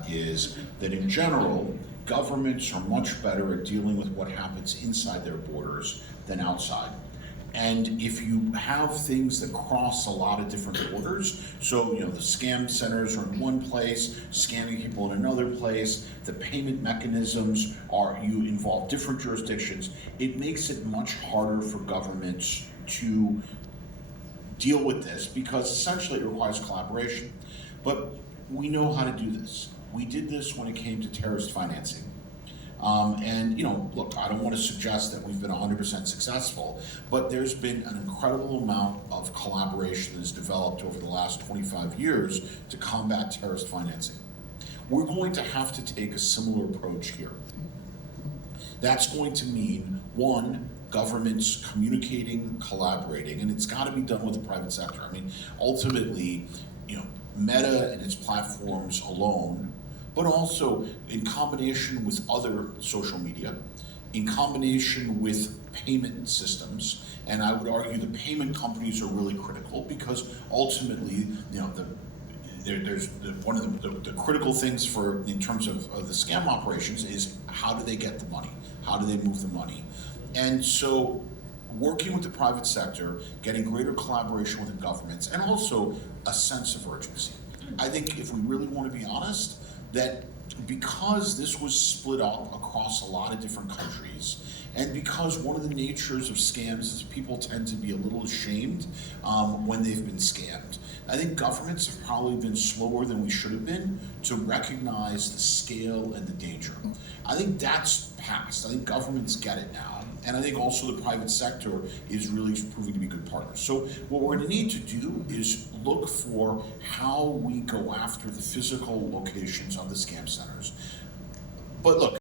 at is that in general, governments are much better at dealing with what happens inside their borders than outside. And if you have things that cross a lot of different borders, so the scam centers are in one place, scamming people in another place, the payment mechanisms you involve different jurisdictions, it makes it much harder for governments to deal with this because essentially it requires collaboration. But we know how to do this. We did this when it came to terrorist financing. Look, I don't want to suggest that we've been 100% successful, but there's been an incredible amount of collaboration that's developed over the last 25 years to combat terrorist financing. We're going to have to take a similar approach here. That's going to mean, one, governments communicating, collaborating, and it's got to be done with the private sector. I mean, ultimately, Meta and its platforms alone, but also in combination with other social media, in combination with payment systems, and I would argue the payment companies are really critical because ultimately, one of the critical things in terms of the scam operations is how do they get the money? How do they move the money? And so working with the private sector, getting greater collaboration with the governments, and also a sense of urgency. I think if we really want to be honest, that because this was split up across a lot of different countries, and because one of the natures of scams is people tend to be a little ashamed when they've been scammed, I think governments have probably been slower than we should have been to recognize the scale and the danger. I think that's past. I think governments get it now. And I think also the private sector is really proving to be good partners. So what we're going to need to do is look for how we go after the physical locations of the scam centers. But look,